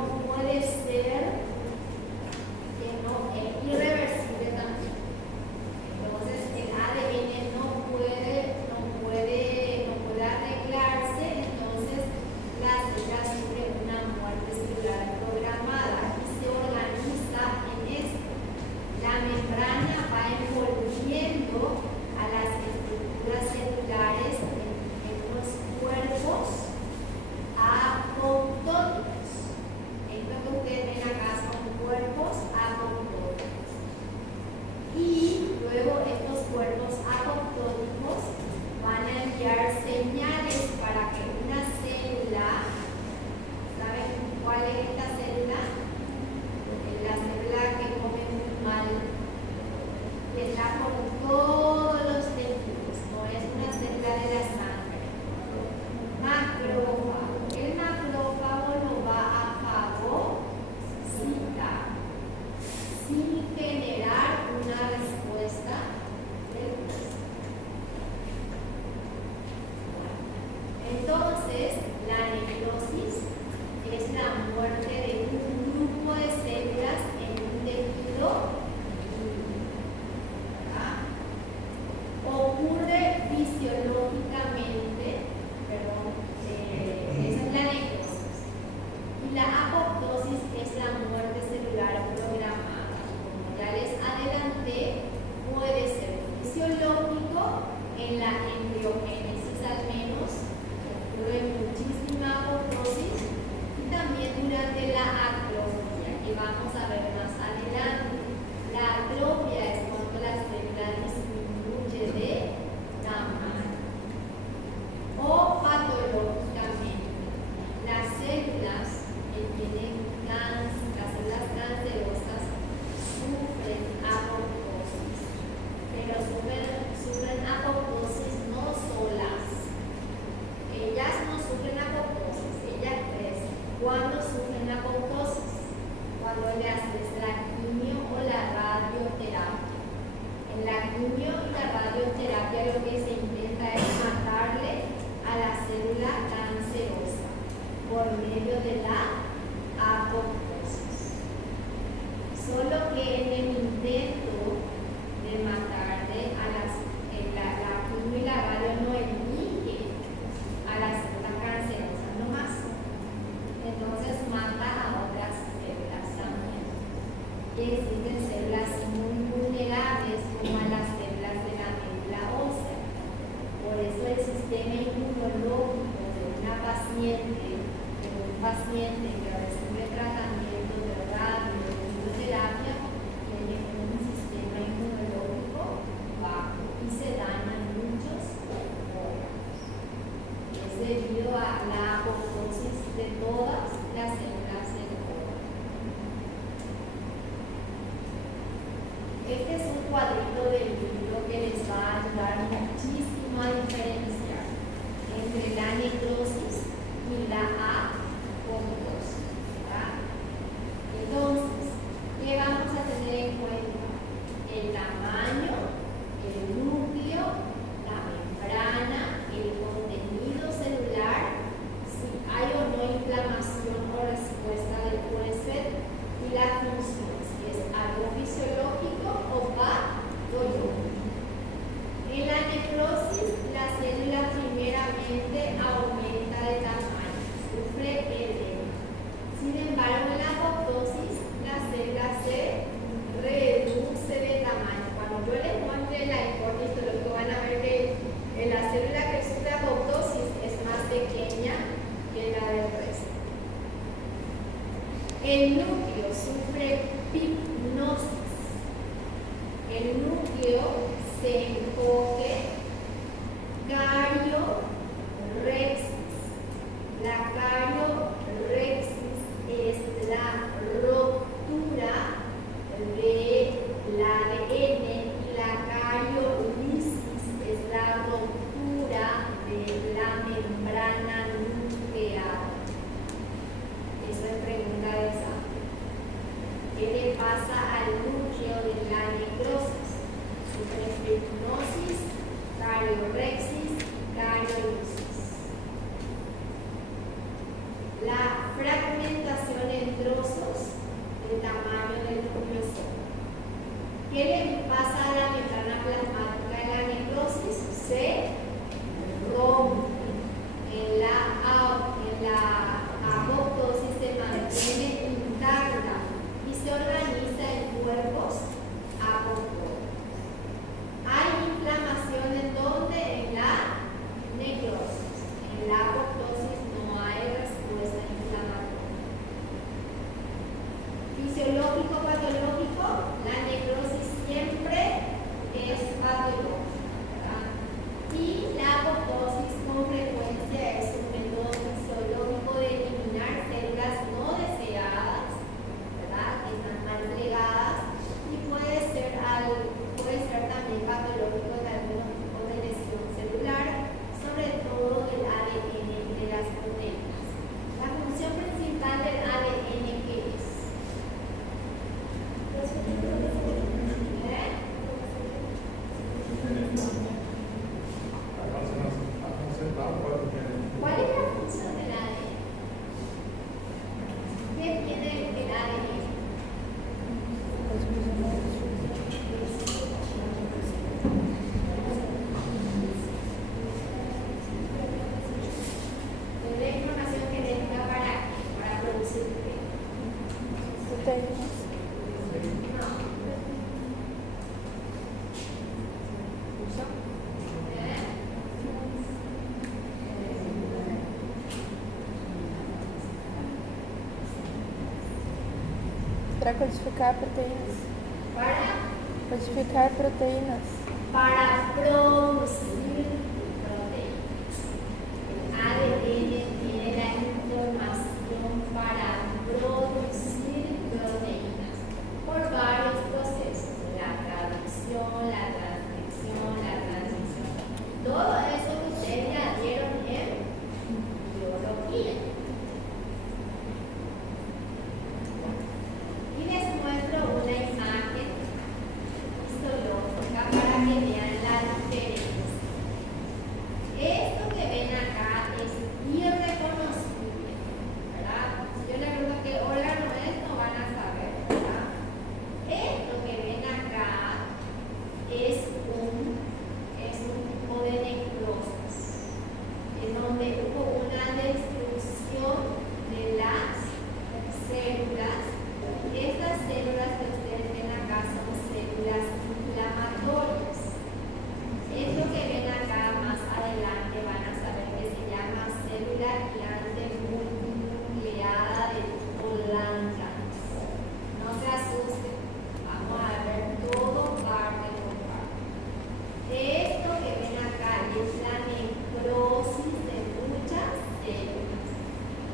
no puede ser, que no es irreversible también. Entonces el ADN no puede arreglarse, entonces la célula sufre una muerte celular programada y se organiza en esto. La membrana va envolviendo a las estructuras celulares en unos cuerpos apoptóticos. Esto que ustedes ven acá son cuerpos apoptóticos. Y luego estos cuerpos apoptóticos van a enviar señales para que una célula, ¿saben cuál es esta célula? La célula que come muy mal, que está por todos los tejidos, no es una célula de la sangre. Macrófago. El macrófago lo va a fagocitar sin generar una respuesta del cuerpo. Entonces, la necrosis es la muerte de un grupo de células en un tejido. Ocurre fisiológicamente, esa es la necrosis. Y la apoptosis es la muerte celular programada. Como ya les adelanté, puede ser fisiológico, en la embriogénesis al menos, ocurre muchísima apoptosis, y también durante la atrofia, que vamos a ver más adelante. La atrofia es cuando la célula disminuye de tamaño. O patológicamente, las células que tienen cáncer, las células cancerosas, sufren apoptosis, pero sufren apoptosis no solas. Ellas no sufren apoptosis, ellas crecen. ¿Cuándo sufren apoptosis? Cuando le haces la quimio o la radioterapia. En la quimio y la radioterapia lo que se intenta es matarle a la célula cancerosa por medio de la apoptosis. Solo que en el intento de matarle a la quimio y la radio no elige a la célula cancerosa, no más. Entonces mata a otras células también. Y existen células muy vulnerables como a las células de la médula ósea. Por eso el sistema inmunológico de una paciente, de un paciente que recibe tratamiento de radio o de quimioterapia, tiene un sistema inmunológico bajo y se dañan muchos órganos. Es debido a la apoptosis de todas las células del órgano. Este es un cuadrito del libro que les va a ayudar muchísimo a diferenciar entre la necrosis y la apoptosis. Entonces, ¿qué vamos a tener en cuenta? El tamaño, el núcleo, la membrana, el contenido celular, si hay o no inflamación o respuesta del huésped, y la función, si es algo fisiológico o patológico. En la necrosis, la célula primeramente aumenta de tamaño, sufre edema. Sin embargo, en la apoptosis, la célula se reduce de tamaño. Cuando yo les muestre la informe histológico, van a ver que la célula que sufre apoptosis es más pequeña que la del resto. El núcleo sufre pipnosis. El núcleo se encoge cariorexis. La cariorexis es la ruptura del ADN y la cariolisis es la ruptura de la membrana nuclear. Eso es pregunta de examen. ¿Qué le pasa al núcleo de la necrosis? Sufre pipnosis, cariorexis, cariolisis. La fragmentación en ¿Qué le pasa a la membrana plasmática de la necrosis? Se rompe. En la apoptosis se mantiene intacta y se organiza en cuerpos apoptóticos. Hay inflamación en donde en la necrosis. En la apoptosis no hay respuesta inflamatoria. Fisiológico, patológico, la necrosis siempre es patológica, ¿verdad? Y la apoptosis con frecuencia es un método fisiológico de eliminar células no deseadas, ¿verdad? Que están mal plegadas, y puede ser también patológico de algunos tipos de lesión celular, sobre todo del ADN de las proteínas. La función principal del ADN, ¿qué es? ¿Cuál es la función del ADN? ¿Qué tiene el ADN? ¿Tiene información genética para producir qué? Para codificar proteínas. Para Codificar proteínas. producir proteínas. El ADN tiene la información para producir proteínas por varios procesos: la traducción, la transcripción, la transición. Todo eso que ustedes ya dieron en biología. Y les muestro una imagen histológica para que vean la diferencia. Esto que ven acá es irreconocible, ¿verdad? Si yo les pregunto qué órgano es, no van a saber, ¿verdad? Esto que ven acá es un tipo de necrosis, en donde hubo una destrucción de las células. Estas células que ustedes ven acá son células inflamatorias. Esto que ven acá más adelante van a saber que se llama célula glande multinucleada de tipo Langerhans. No se asusten, vamos a ver todo parte por parte. Esto que ven acá es la necrosis de muchas células.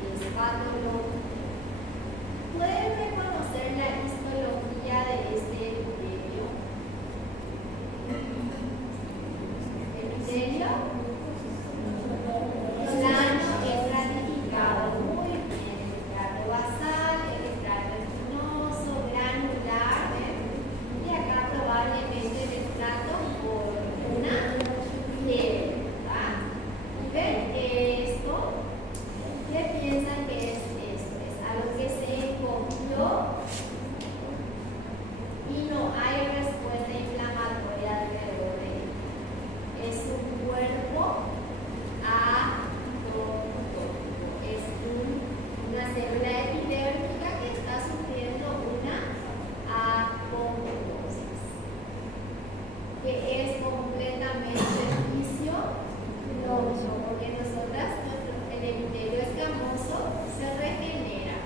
Es patológico. ¿Pueden reconocer la histología de este epitelio? ¿Epitelio? Plano estratificado, muy bien. El estrato basal, el estrato espinoso, granular, ¿ven? Y acá probablemente el estrato por una piel, ¿verdad? ¿Y ven esto? ¿Qué piensan que es esto? Es algo que se encogió y no hay respuesta inflamatoria alrededor de él. Es un cuerpo atópico. Es una célula epidérmica que está sufriendo una apoptosis, que es completamente fisiológico, porque el epitelio escamoso se regenera.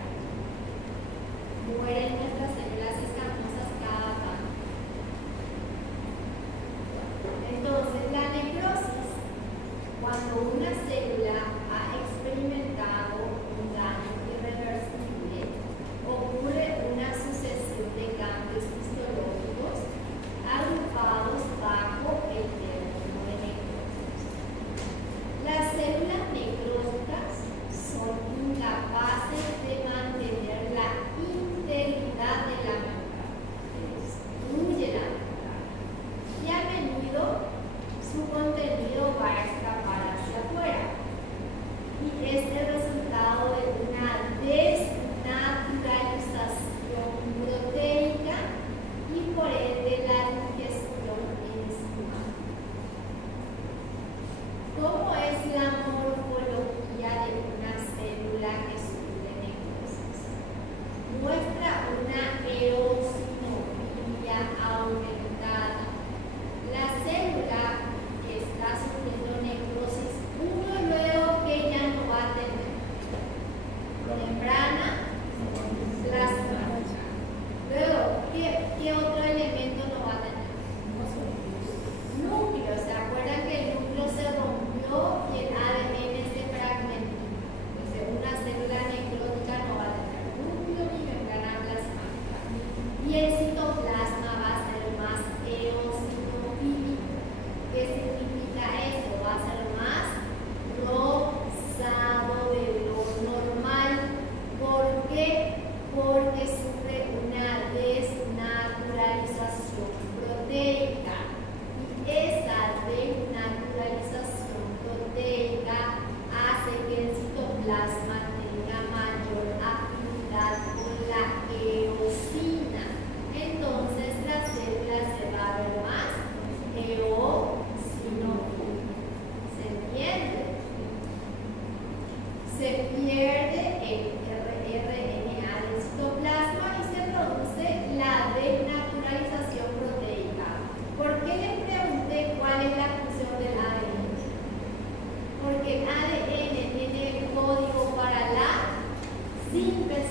Mueren nuestras células escamosas cada tanto. Entonces, la necrosis, cuando una célula ha experimentado un daño irreversible, ocurre una sucesión de cambios histológicos agrupados bajo el término de necrosis. Las células necróticas son incapaces de mantener la integridad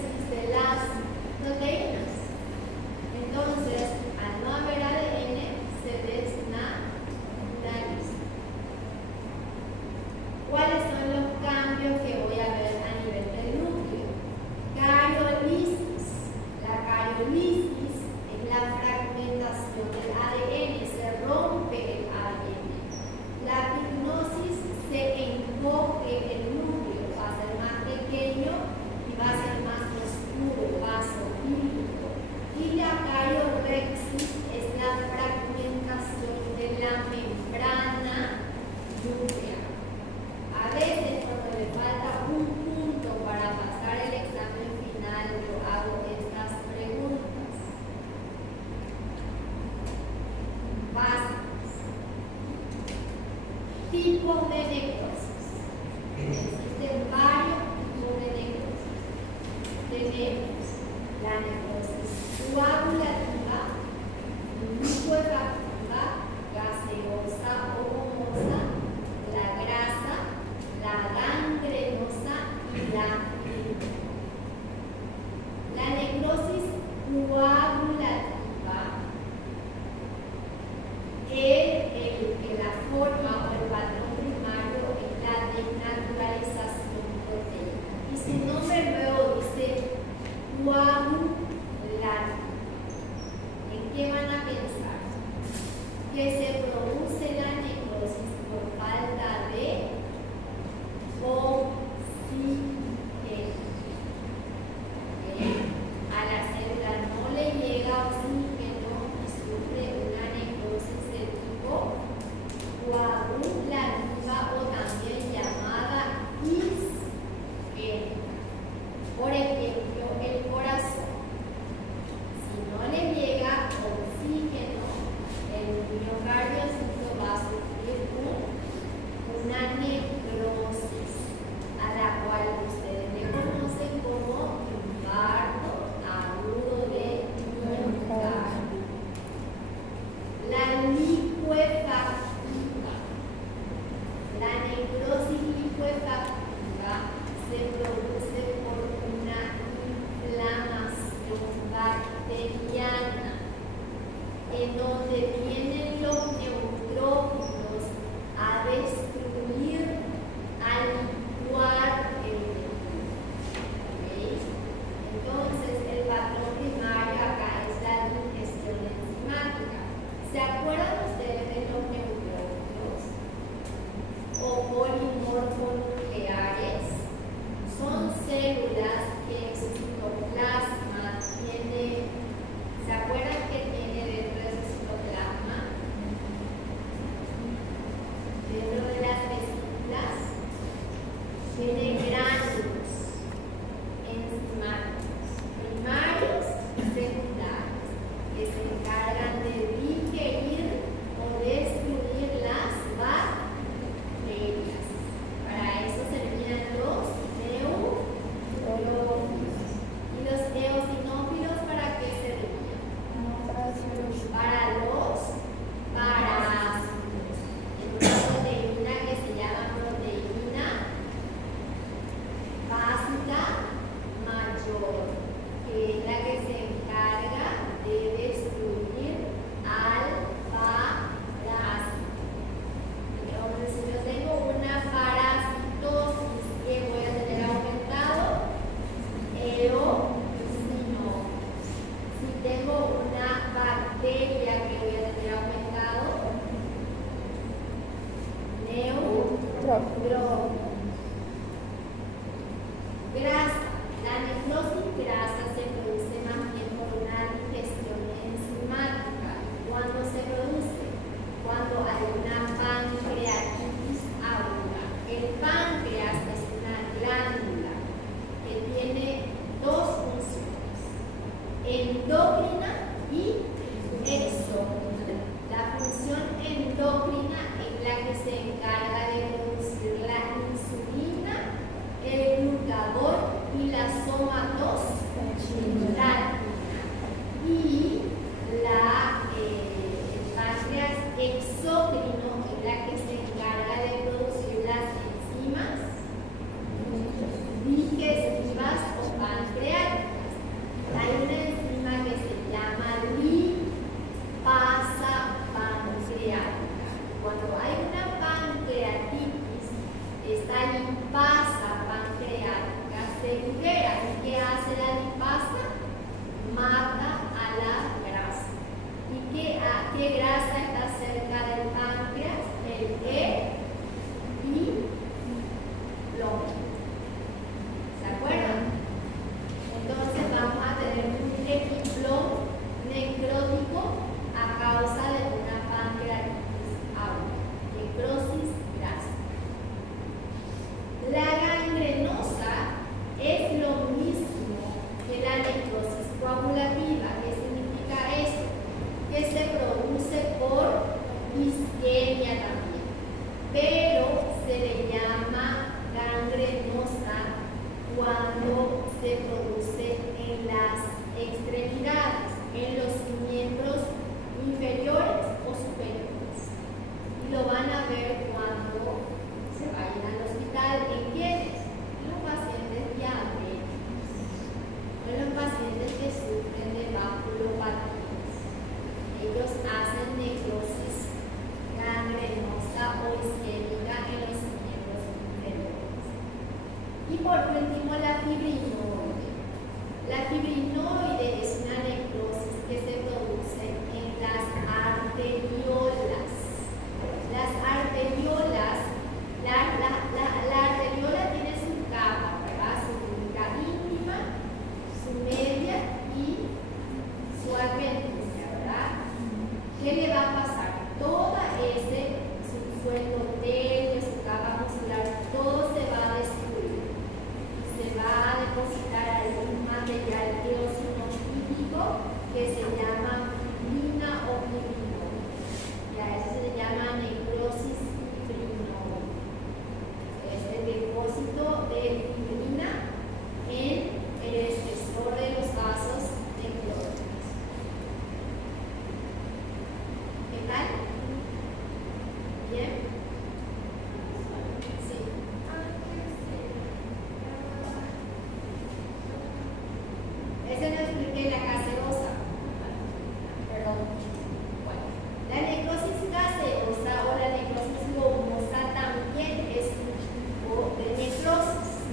síntesis de las proteínas. Entonces, al no haber ADN, se desnaturaliza. ¿Cuáles son los cambios que voy a ver a nivel del núcleo? Cariolisis. La cariolisis es la fragmentación del ADN, se rompe el ADN. La pignosis se encoge el núcleo, va a ser más pequeño y va a ser más oscuro, vasofílico. Y la cariorexis es la fragmentación de la membrana núclea. A veces cuando le falta un punto para pasar el examen final, yo hago estas preguntas básicas. Tipos de necrosis. Existen varios tipos de necrosis. Tenemos la necrosis coagulativa, lipoefactiva, gaseosa o gomosa, la grasa, la gangrenosa y la fibrosa. La necrosis coagulativa la forma o el patrón primario es la desnaturalización proteica. Y su nombre luego dice coagular. ¿En qué van a pensar? Que se produce la necrosis por falta de oxígeno. La fibrinoide es una necrosis que se produce en las arteriolas. Las arteriolas, la arteriola tiene su capa, ¿verdad? Su única íntima, su media y su adventicia, ¿verdad? ¿Qué le va a pasar? Toda ese subsuelo endotelio, su capa muscular, todo se va a destruir. Se va a depositar ahí un material eosinotípico que se llama fibrina o fibrinoide. Y a eso se llama necrosis fibrinoide. Es el depósito de fibrina en el espesor de los vasos necróticos. ¿Qué tal? ¿Bien? Sí. Ese no expliqué la gaseosa. Perdón. Bueno, la necrosis gaseosa o la necrosis gomosa también es un tipo de necrosis,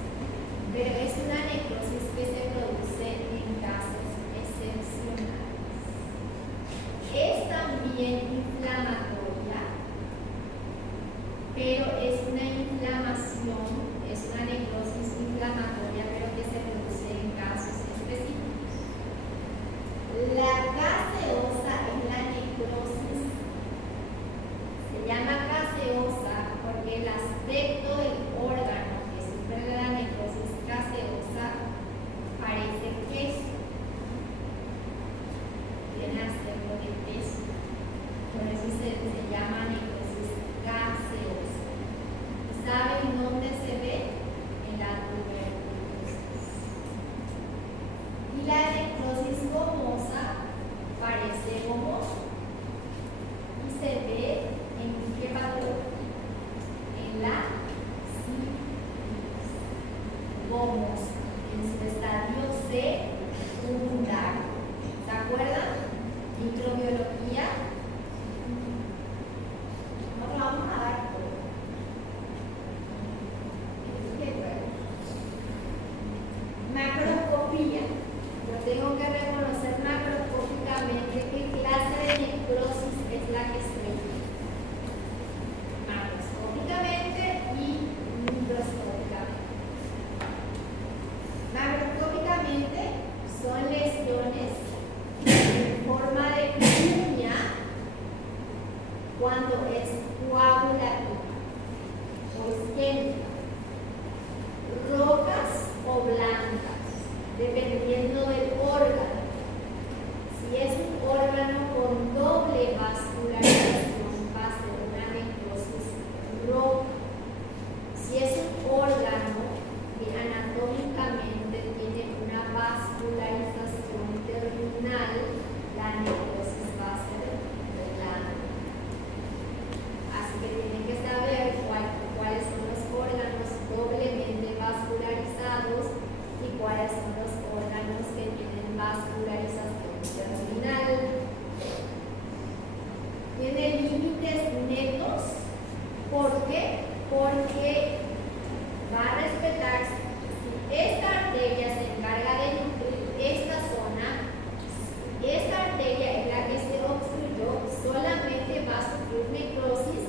pero es una necrosis que se produce en casos excepcionales. Es también inflamatoria, pero es una inflamación, es una necrosis inflamatoria, pero que se produce en casos específicos. La gaseosa es la necrosis. Se llama gaseosa porque el aspecto del órgano que sufre la necrosis gaseosa parece queso. Tiene aspecto de queso. Por eso se llama necrosis gaseosa. ¿Saben dónde se ve? En la tuberculosis. Y la necrosis gomosa parece gomoso y se ve en qué patología, en la sífilis gomosa, en su estadio secundario. ¿Se acuerdan? Microbiología. Nosotros vamos a dar todo. Macroscopía. Yo tengo que reconocer macroscópicamente qué clase de necrosis es la que estoy viendo. Macroscópicamente y microscópicamente. Macroscópicamente son lesiones en forma de cuña cuando es coagulativa o isquémica. Rocas o blancas, dependiendo del órgano. Si es un órgano con doble vascularización, va a ser una necrosis roja. Si es un órgano que anatómicamente tiene una vascularización terminal, la necrosis va a ser blanca. Así que tienen que saber cuáles son los órganos doblemente vascularizados y cuáles son los órganos que tienen vascularización terminal. Tiene límites netos. ¿Por qué? Porque va a respetar, si esta arteria se encarga de nutrir esta zona, esta arteria es la que se obstruyó, solamente va a sufrir necrosis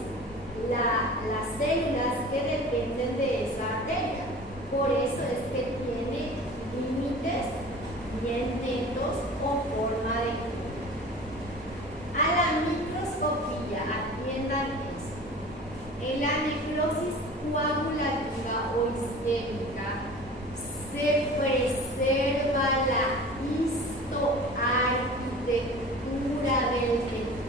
las células que dependen de esa arteria. Por eso es que tiene límites bien netos o forma de cruz. A la microscopía, atiendan eso. En la necrosis coagulativa o isquémica se preserva la histoarquitectura del tejido.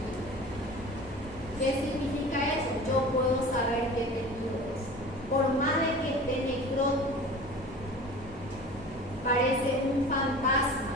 ¿Qué significa eso? Yo puedo saber qué tejido es. Por más de que esté necrótico, parece un fantasma,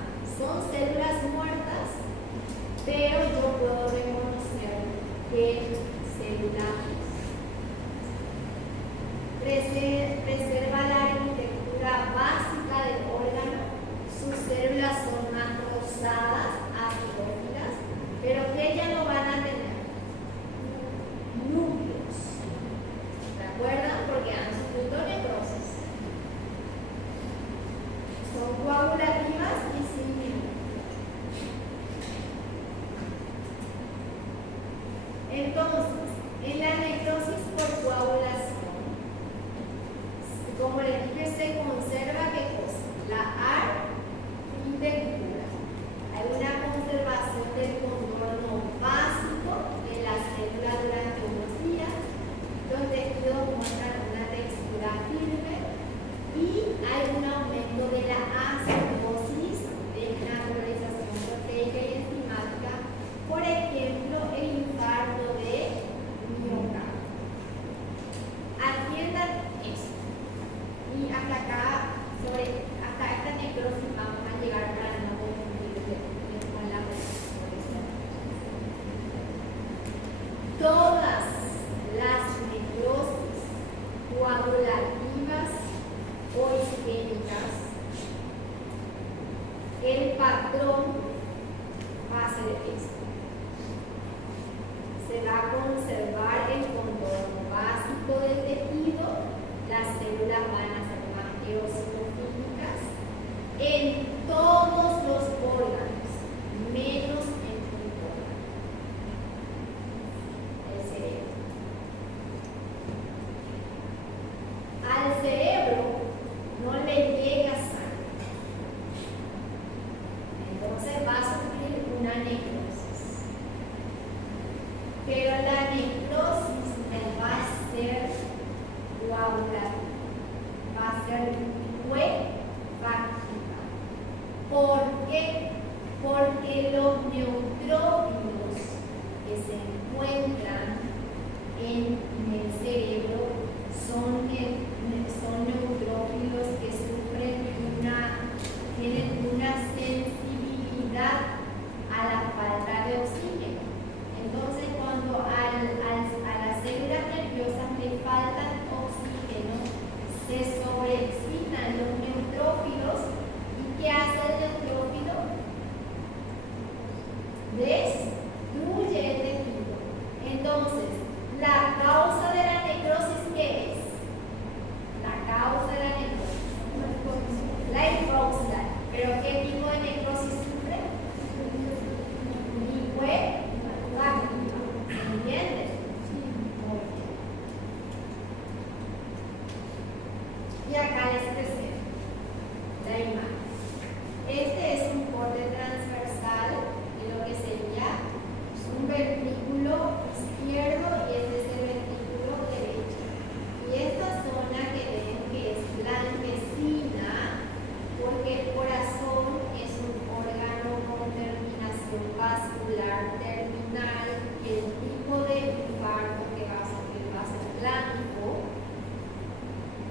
el patrón va a ser esto. Se va a conservar el contorno básico del tejido, las células van a ser más eosinofílicas en todos los órganos, menos en un órgano, el cerebro. Al cerebro no le llega sangre, entonces va a sufrir una necrosis. Pero la necrosis no va a ser coagulativa, va a ser licuefactiva. ¿Por qué? Porque los neutrófilos que se encuentran en el cerebro son neutrófilos que tienen una sensibilidad a la falta de oxígeno. Entonces, cuando a las células nerviosas le falta oxígeno, se sobreexcitan los neutrófilos. ¿Y qué hace el neutrófilo? Destruye el tejido. Entonces, la causa de la necrosis, ¿qué es? La causa de la necrosis. La hipoxia. ¿Pero qué tipo de necrosis sufre? Licuefactiva. ¿Entiendes? Muy bien. Y acá les presento la imagen. Este es un corte transversal de lo que sería un ventrículo izquierdo y este es el ventrículo derecho. Y esta zona que ven que es blanquecina, porque el corazón es un órgano con terminación vascular terminal y el tipo de infarto que va a sufrir va a ser blanco.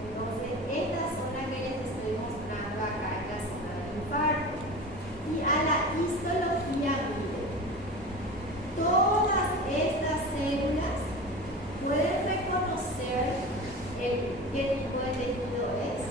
Entonces, esta zona que les estoy mostrando acá es la zona del infarto. Y a la histología, miren, todas estas células pueden reconocer qué tipo de tejido es.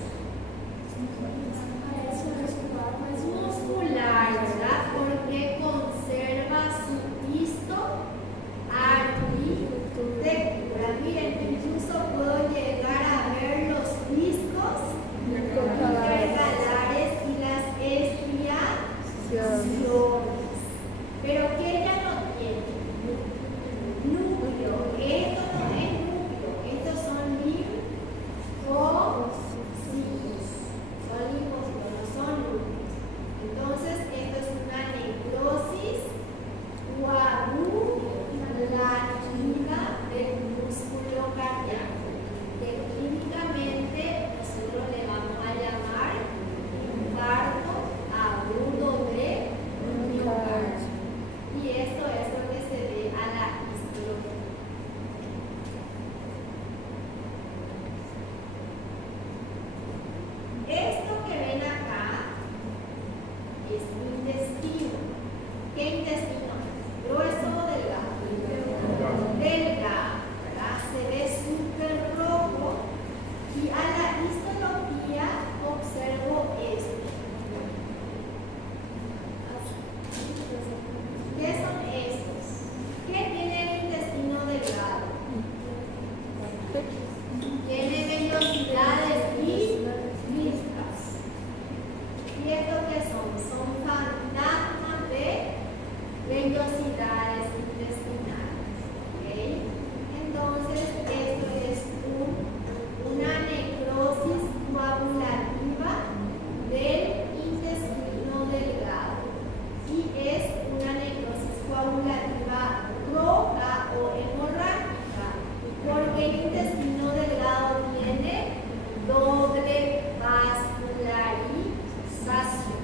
Es muscular, ¿verdad? Porque conserva su histoarquitectura. Miren, incluso puedo llegar a ver los discos intercalares y las estriaciones. Pero ¿qué ella no tiene? Núcleo. Esto no es núcleo, estos son linfocitos. Son linfocitos, no son núcleos. Entonces, esto es una necrosis coagulativa del músculo cardíaco, que clínicamente nosotros le vamos a llamar infarto agudo de miocardio. Y esto es lo que se ve a la histología. Esto que ven acá es intestino. ¿Qué intestino es? ¿Grueso o delgado? Delgado, ¿verdad? Se ve súper rojo. Y a la histología observo esto. ¿Qué son estos? ¿Qué tiene el intestino delgado? Tiene vellosidades y listas. ¿Y esto qué son? Son fantasmas de vellosidades intestinales. ¿Ok? Entonces, esto es una necrosis coagulativa del intestino delgado. Y es una necrosis coagulativa roja o hemorrágica, porque el intestino delgado tiene doble vascularización.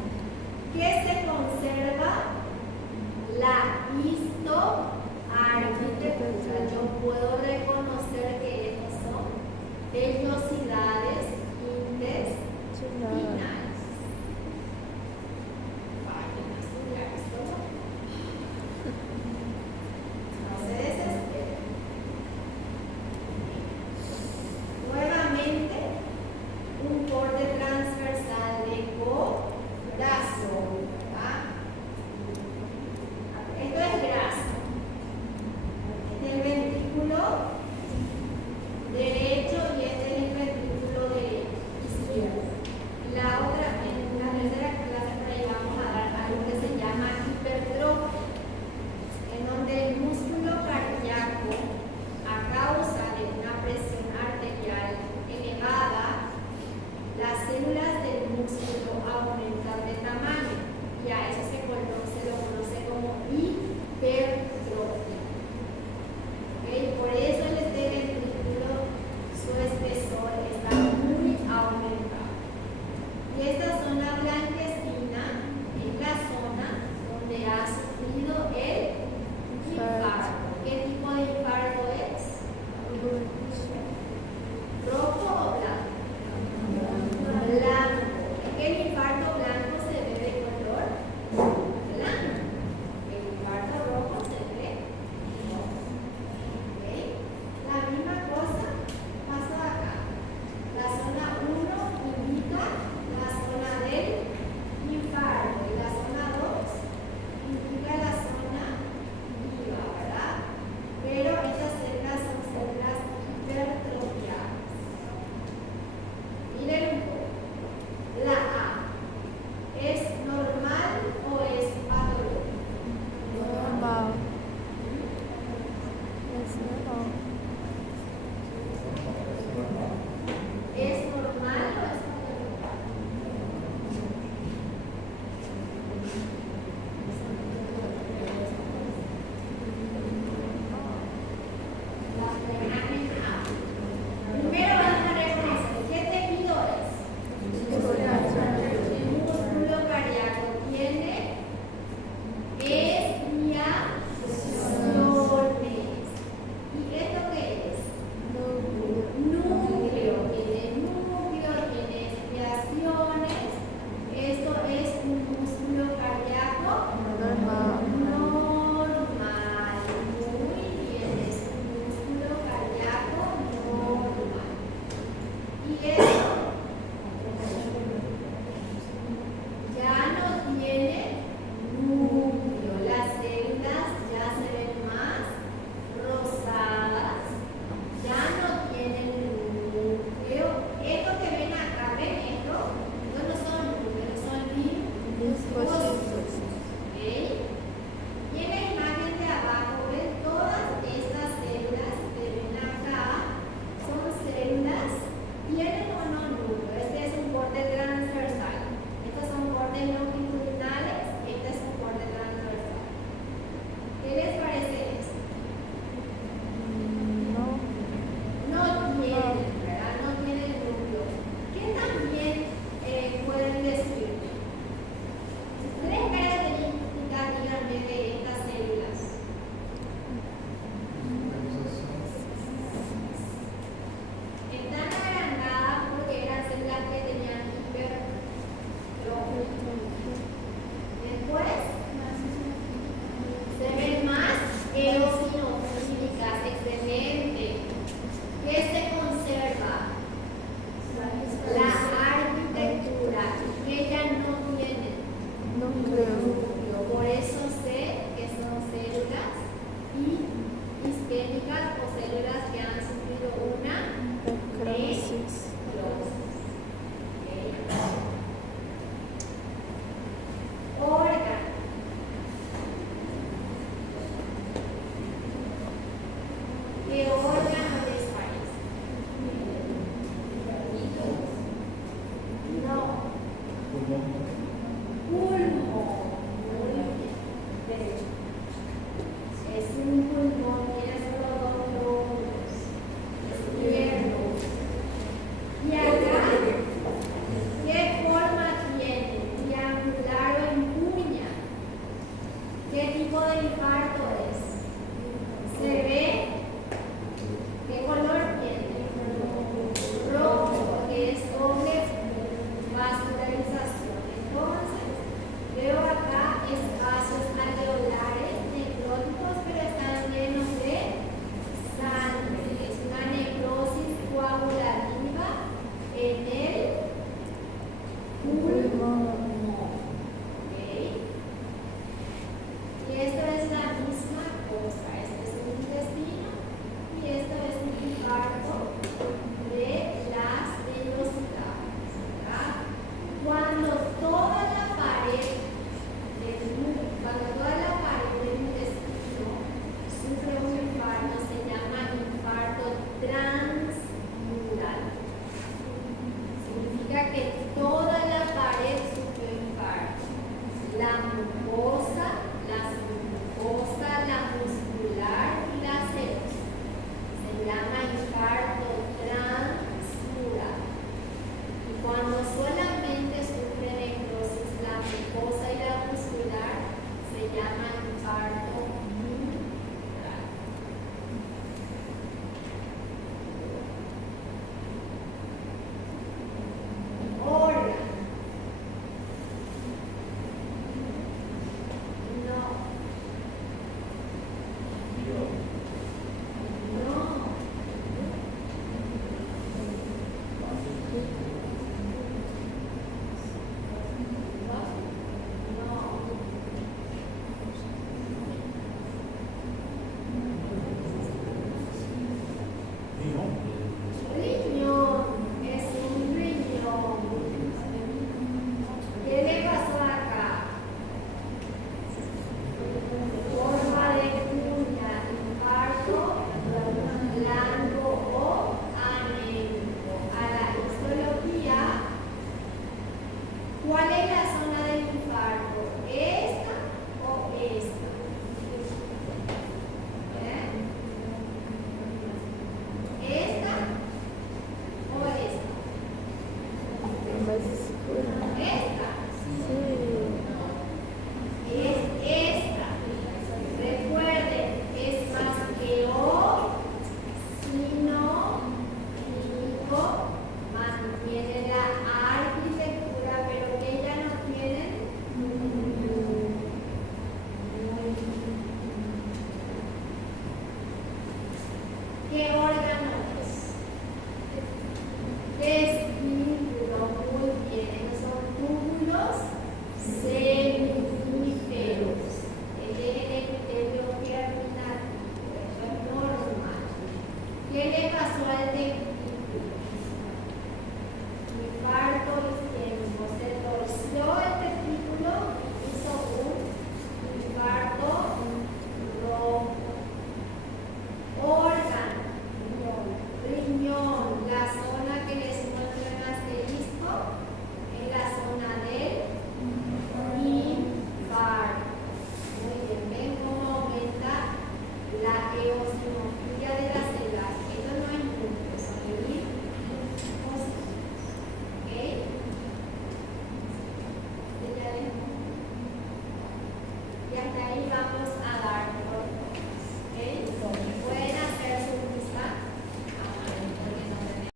¿Qué se conserva? La histoarquitectura. Yo puedo reconocer que estos son vellosidades intestinales.